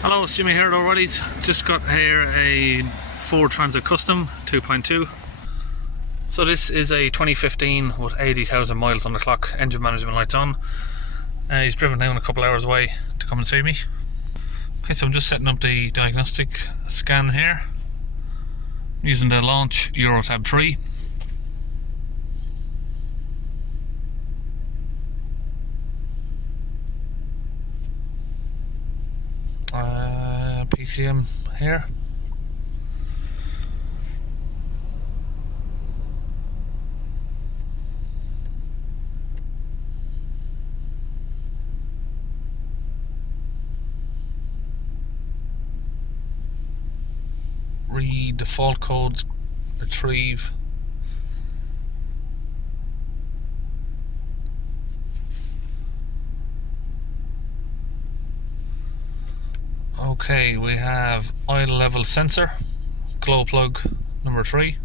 Hello, it's Jimmy here at O'Reilly's. Just got here a Ford Transit Custom 2.2. So this is a 2015 with 80,000 miles on the clock, engine management lights on. He's driven down a couple hours away to come and see me. Okay, so I'm just setting up the diagnostic scan here using the launch Eurotab 3. PCM here. Read default codes, retrieve. Okay, we have oil level sensor, glow plug number 3,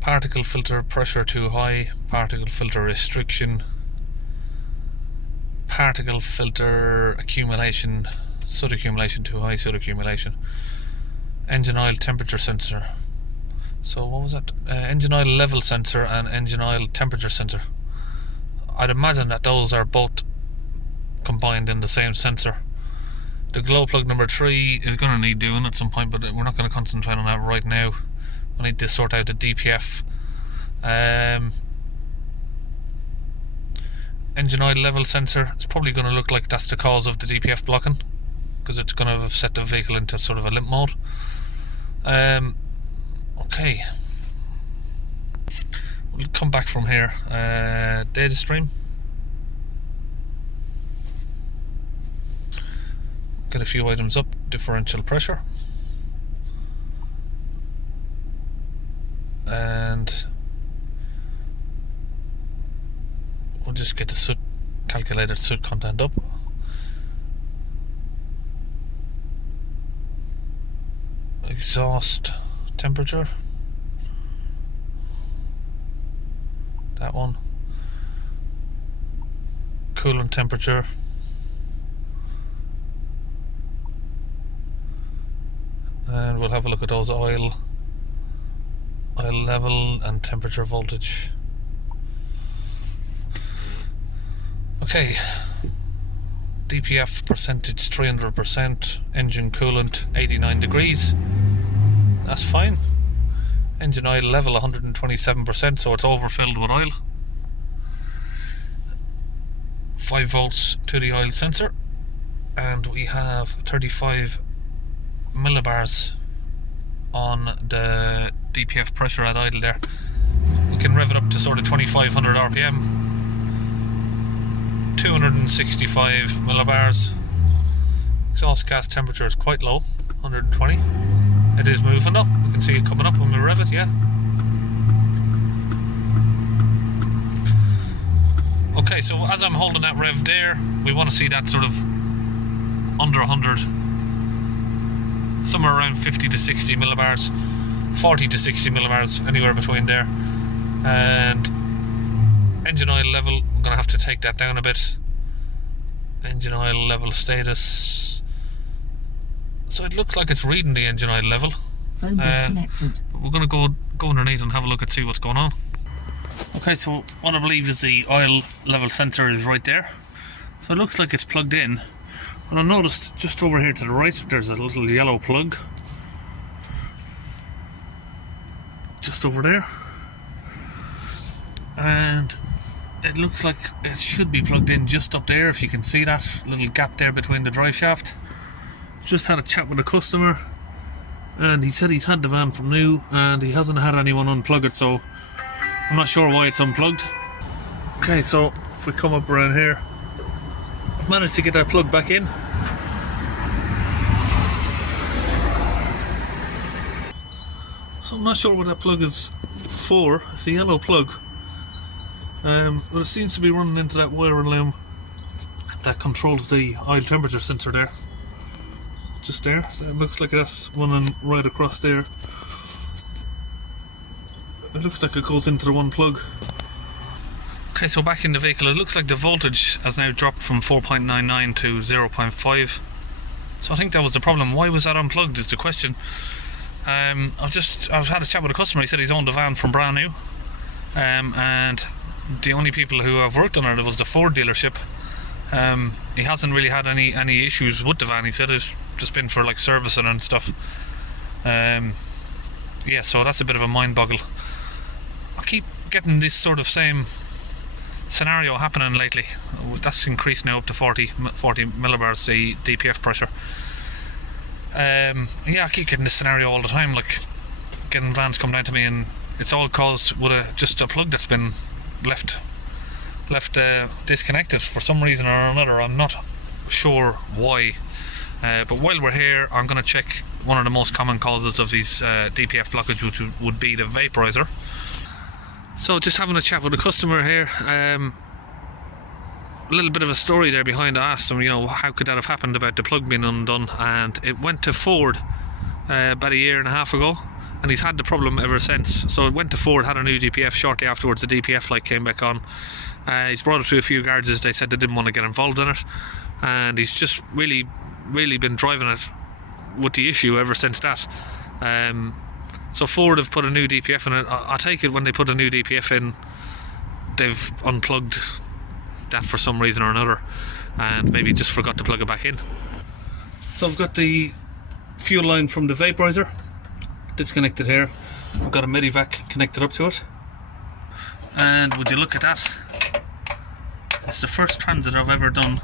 particle filter pressure too high, particle filter restriction, particle filter accumulation, soot accumulation too high, soot accumulation, engine oil temperature sensor. So what was that? Engine oil level sensor and engine oil temperature sensor. I'd imagine that those are both combined in the same sensor. The glow plug number 3 is going to need doing at some point, but we're not going to concentrate on that right now. I need to sort out the DPF. Engine oil level sensor, it's probably going to look like that's the cause of the DPF blocking, because it's going to have set the vehicle into sort of a limp mode. Okay, we'll come back from here. Data stream. Get a few items up. Differential pressure, and we'll just get the soot, calculated soot content up. Exhaust temperature, that one. Coolant temperature. And we'll have a look at those oil level and temperature voltage. Okay, DPF percentage 300%, engine coolant 89 degrees, that's fine. Engine oil level 127%, so it's overfilled with oil. 5 volts to the oil sensor, and we have 35 millibars on the DPF pressure at idle there. We can rev it up to sort of 2500 RPM. 265 millibars. Exhaust gas temperature is quite low, 120. It is moving up, we can see it coming up when we rev it, yeah. Okay, so as I'm holding that rev there, we want to see that sort of under 100, somewhere around 50 to 60 millibars, 40 to 60 millibars, anywhere between there. And engine oil level, I'm going to have to take that down a bit. Engine oil level status. So it looks like it's reading the engine oil level. Phone disconnected. We're going to go underneath and have a look and see what's going on. Okay, so what I believe is the oil level sensor is right there. So it looks like it's plugged in. And I noticed just over here to the right there's a little yellow plug just over there, and it looks like it should be plugged in just up there, if you can see that little gap there between the drive shaft. Just had a chat with a customer and he said he's had the van from new and he hasn't had anyone unplug it, so I'm not sure why it's unplugged. Okay, so if we come up around here, I've managed to get that plug back in. So I'm not sure what that plug is for. It's a yellow plug. But it seems to be running into that wire and loom that controls the oil temperature sensor there. Just there. It looks like that's running right across there. It looks like it goes into the one plug. Okay, so back in the vehicle, it looks like the voltage has now dropped from 4.99 to 0.5. So I think that was the problem. Why was that unplugged is the question. I've had a chat with a customer. He said he's owned the van from brand new, and the only people who have worked on it was the Ford dealership. He hasn't really had any issues with the van. He said it's just been for like servicing and stuff. Yeah, so that's a bit of a mind boggle. I keep getting this sort of same scenario happening lately. That's increased now up to 40 millibars, the DPF pressure. Yeah, I keep getting this scenario all the time, like getting vans come down to me, and it's all caused with just a plug that's been left disconnected for some reason or another. I'm not sure why, but while we're here, I'm going to check one of the most common causes of these DPF blockage, which would be the vaporizer. So just having a chat with a customer here. A little bit of a story there behind. I asked him, you know, how could that have happened about the plug being undone, and it went to Ford about a year and a half ago, and he's had the problem ever since. So it went to Ford, had a new DPF. Shortly afterwards, the DPF light came back on. He's brought it to a few garages. They said they didn't want to get involved in it, and he's just really been driving it with the issue ever since that. So Ford have put a new DPF in it. I take it when they put a new DPF in, they've unplugged that for some reason or another, and maybe just forgot to plug it back in. So I've got the fuel line from the vaporizer disconnected here. I've got a Medivac connected up to it, and would you look at that, it's the first Transit I've ever done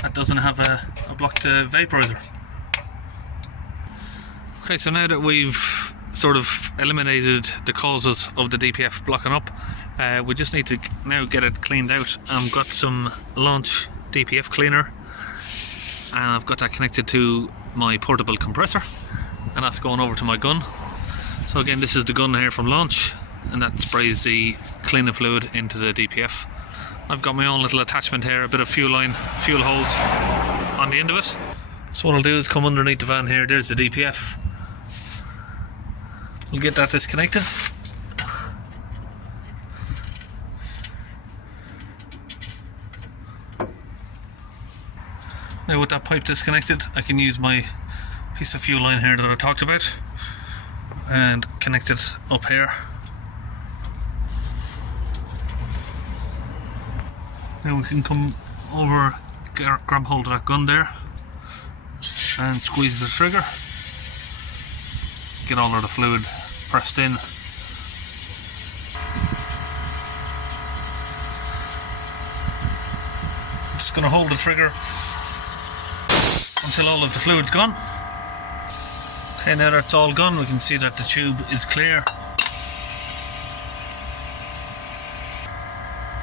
that doesn't have a blocked vaporizer. Okay, so now that we've sort of eliminated the causes of the DPF blocking up, we just need to now get it cleaned out. I've got some Launch DPF cleaner, and I've got that connected to my portable compressor, and that's going over to my gun. So again, this is the gun here from Launch, and that sprays the cleaning fluid into the DPF. I've got my own little attachment here, a bit of fuel hose on the end of it. So what I'll do is come underneath the van here. There's the DPF. We'll get that disconnected. Now with that pipe disconnected, I can use my piece of fuel line here that I talked about and connect it up here. Now we can come over, grab hold of that gun there and squeeze the trigger. Get all of the fluid pressed in. I'm just going to hold the trigger until all of the fluid's gone. Okay, now that's all gone, we can see that the tube is clear.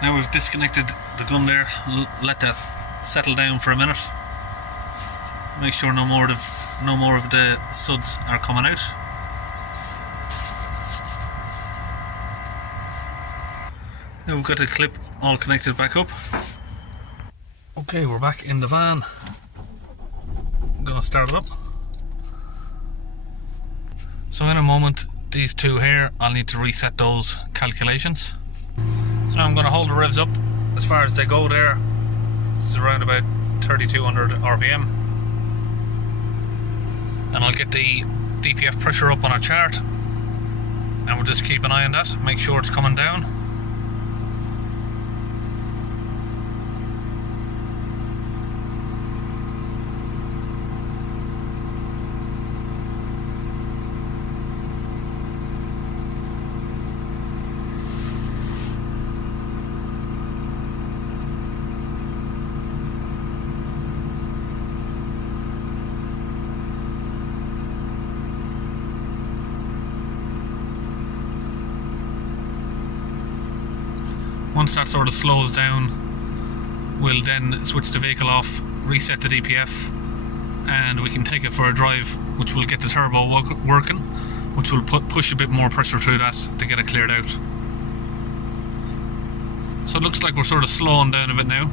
Now we've disconnected the gun there, let that settle down for a minute. Make sure no more of the suds are coming out. Now we've got the clip all connected back up. Okay, we're back in the van. I'm gonna start it up. So in a moment, these two here, I'll need to reset those calculations. So now I'm gonna hold the revs up as far as they go there. This is around about 3200 RPM. And I'll get the DPF pressure up on a chart. And we'll just keep an eye on that, make sure it's coming down. Once that sort of slows down, we'll then switch the vehicle off, reset the DPF, and we can take it for a drive, which will get the turbo working, which will push a bit more pressure through that to get it cleared out. So it looks like we're sort of slowing down a bit now.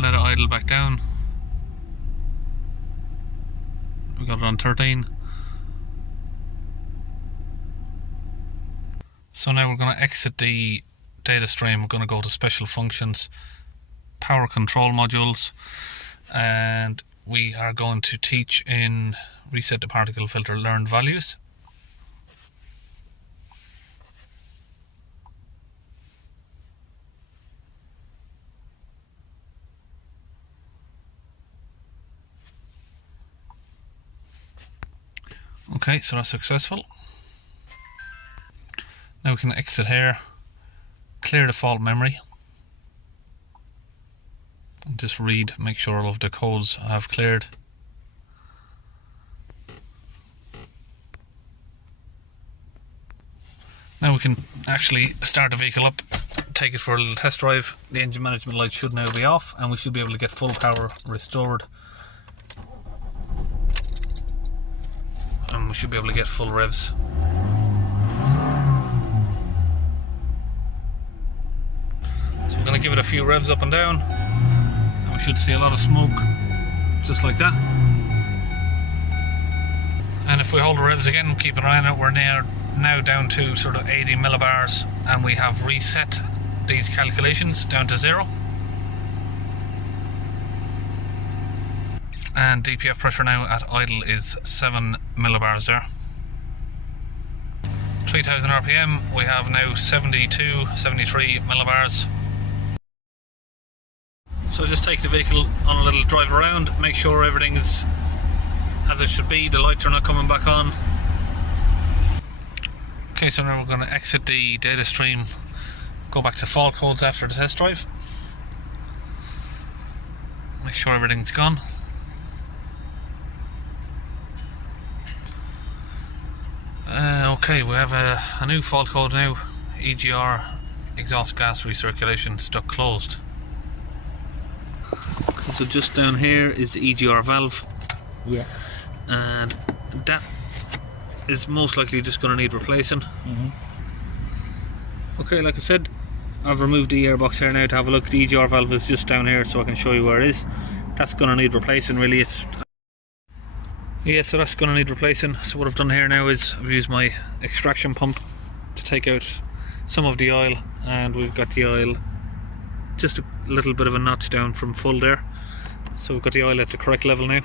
Let it idle back down. got it on 13. So now we're going to exit the data stream. We're going to go to special functions, power control modules, and we are going to teach in reset the particle filter learned values. Okay, so that's successful. Now we can exit here, clear default memory, and just read, make sure all of the codes have cleared. Now we can actually start the vehicle up, take it for a little test drive. The engine management light should now be off, and we should be able to get full power restored. And we should be able to get full revs. So we're going to give it a few revs up and down, and we should see a lot of smoke, just like that. And if we hold the revs again, keep an eye on it, we're now down to sort of 80 millibars, and we have reset these calculations down to 0. And DPF pressure now at idle is 7 millibars there. 3000 RPM, we have now 72, 73 millibars. So just take the vehicle on a little drive around, make sure everything is as it should be, the lights are not coming back on. Okay, so now we're going to exit the data stream, go back to fault codes after the test drive. Make sure everything's gone. Okay, we have a new fault code now. EGR, exhaust gas recirculation, stuck closed. So just down here is the EGR valve. Yeah. And that is most likely just going to need replacing. Okay, like I said, I've removed the airbox here now to have a look. The EGR valve is just down here, so I can show you where it is. That's going to need replacing, really. So that's going to need replacing. So what I've done here now is I've used my extraction pump to take out some of the oil, and we've got the oil just a little bit of a notch down from full there. So we've got the oil at the correct level now.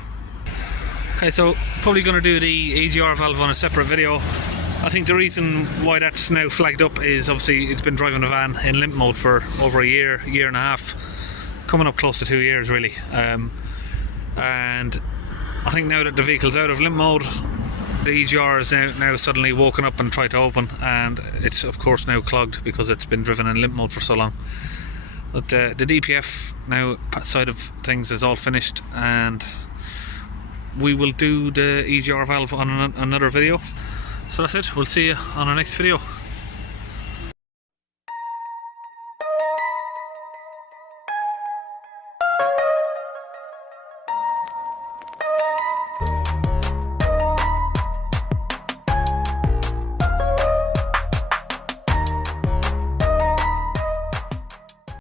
Okay, so probably going to do the EGR valve on a separate video. I think the reason why that's now flagged up is obviously it's been driving the van in limp mode for over a year and a half, coming up close to 2 years really. And I think now that the vehicle's out of limp mode, the EGR is now suddenly woken up and tried to open, and it's of course now clogged because it's been driven in limp mode for so long. But the DPF now side of things is all finished, and we will do the EGR valve on another video. So that's it, we'll see you on our next video.